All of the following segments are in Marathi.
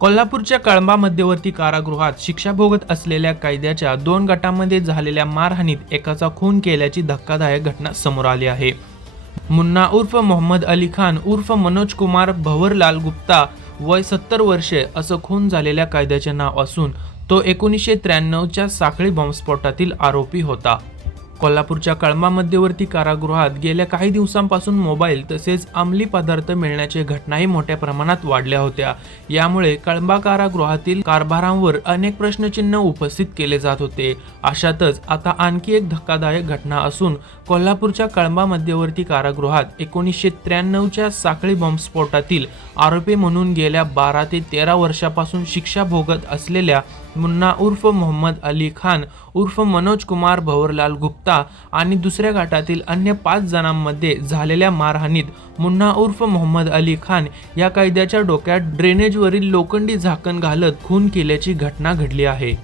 कोल्हापूरच्या कळंबा मध्यवर्ती कारागृहात शिक्षा भोगत असलेल्या कैद्याच्या दोन गटांमध्ये झालेल्या मारहाणीत एकाचा खून केल्याची धक्कादायक घटना समोर आली आहे. मुन्ना उर्फ मोहम्मद अली खान उर्फ मनोज कुमार भवरलाल गुप्ता वय सत्तर वर्षे असं खून झालेल्या कायद्याचे नाव असून तो एकोणीसशे त्र्याण्णवच्या साखळी बॉम्बस्फोटातील आरोपी होता. कोल्हापूरच्या कळंबा मध्यवर्ती कारागृहात गेल्या काही दिवसांपासून मोबाईल तसेच अंमली पदार्थ मिळण्याच्या घटनाही मोठ्या प्रमाणात वाढल्या होत्या. यामुळे कळंबा कारागृहातील कारभारांवर अनेक प्रश्नचिन्ह उपस्थित केले जात होते. अशातच आता आणखी एक धक्कादायक घटना असून कोल्हापूरच्या कळंबा मध्यवर्ती कारागृहात एकोणीसशे त्र्याण्णवच्या साखळी बॉम्बस्फोटातील आरोपी म्हणून गेल्या बारा ते तेरा वर्षापासून शिक्षा भोगत असलेल्या मुन्ना उर्फ मोहम्मद अली खान उर्फ मनोज कुमार भवरलाल गुप्ता आणि दुसऱ्या गटातील अन्य पाच जणांमध्ये झालेल्या मारहाणीत मुन्ना उर्फ मोहम्मद अली खान या कैद्याच्या डोक्यात ड्रेनेजवरील लोखंडी झाकण घालत खून केल्याची घटना घडली आहे.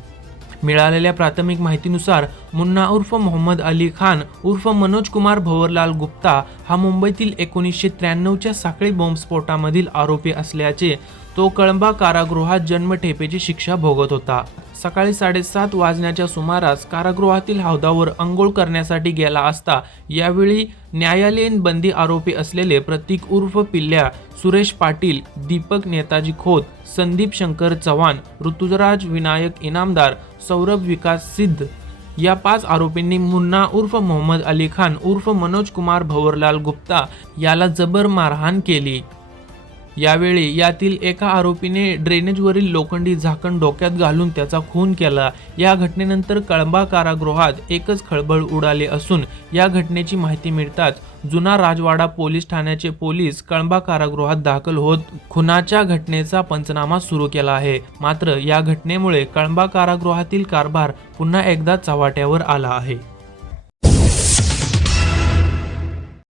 मिळालेल्या प्राथमिक माहितीनुसार मुन्ना उर्फ मोहम्मद अली खान उर्फ मनोज कुमार भवरलाल गुप्ता हा मुंबईतील एकोणीसशे त्र्याण्णवच्या साखळी बॉम्बस्फोटामधील आरोपी असल्याचे तो कळंबा कारागृहात जन्मठेपेची शिक्षा भोगत होता. सकाळी साडेसात वाजण्याच्या सुमारास कारागृहातील हौदावर अंघोळ करण्यासाठी गेला असता यावेळी न्यायालयीन बंदी आरोपी असलेले प्रतीक उर्फ पिल्ल्या सुरेश पाटील दीपक नेताजी खोत संदीप शंकर चव्हाण ऋतुराज विनायक इनामदार सौरभ विकास सिद्ध या पाच आरोपींनी मुन्ना उर्फ मोहम्मद अली खान उर्फ मनोज कुमार भवरलाल गुप्ता याला जबर मारहाण केली. यावेळी यातील एका आरोपीने ड्रेनेजवरील लोखंडी झाकण डोक्यात घालून त्याचा खून केला. या घटनेनंतर कळंबा कारागृहात एकच खळबळ उडाले असून या घटनेची माहिती मिळताच जुना राजवाडा पोलीस ठाण्याचे पोलीस कळंबा कारागृहात दाखल होत खुनाच्या घटनेचा पंचनामा सुरू केला आहे. मात्र या घटनेमुळे कळंबा कारागृहातील कारभार पुन्हा एकदा चव्हाट्यावर आला आहे.